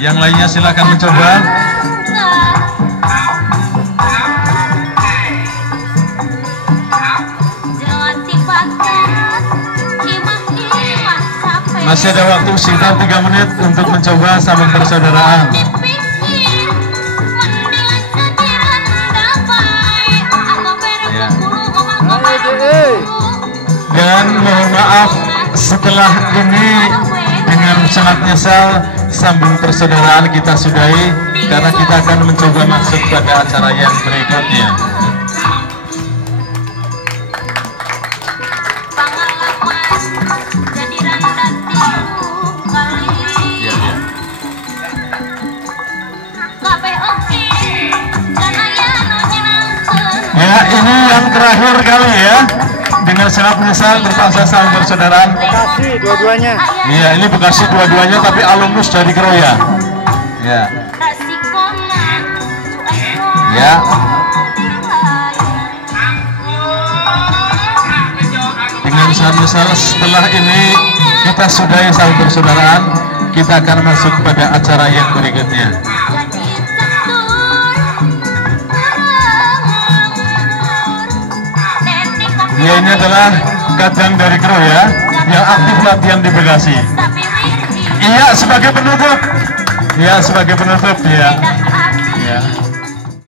Yang lainnya silakan mencoba. Masih ada waktu sekitar 3 menit untuk mencoba sambung persaudaraan. Ya. Dan mohon maaf, setelah ini dengan sangat nyesal sambung persaudaraan kita sudahi karena kita akan mencoba masuk pada acara yang berikutnya. Ya, ini yang terakhir kali ya. Dengan sangat menyesal terpaksa sambung persaudaraan. Bekasi dua-duanya. Iya, ini Bekasi dua-duanya tapi alumnus dari Kroya. Ya. Ya. Dengan sangat menyesal setelah ini kita sudahi sambung persaudaraan, kita akan masuk pada acara yang berikutnya. Ya, ini adalah kadang dari Kroya yang aktif latihan di Bekasi. Iya, sebagai penutup. Ya, sebagai penutup ya. Ya.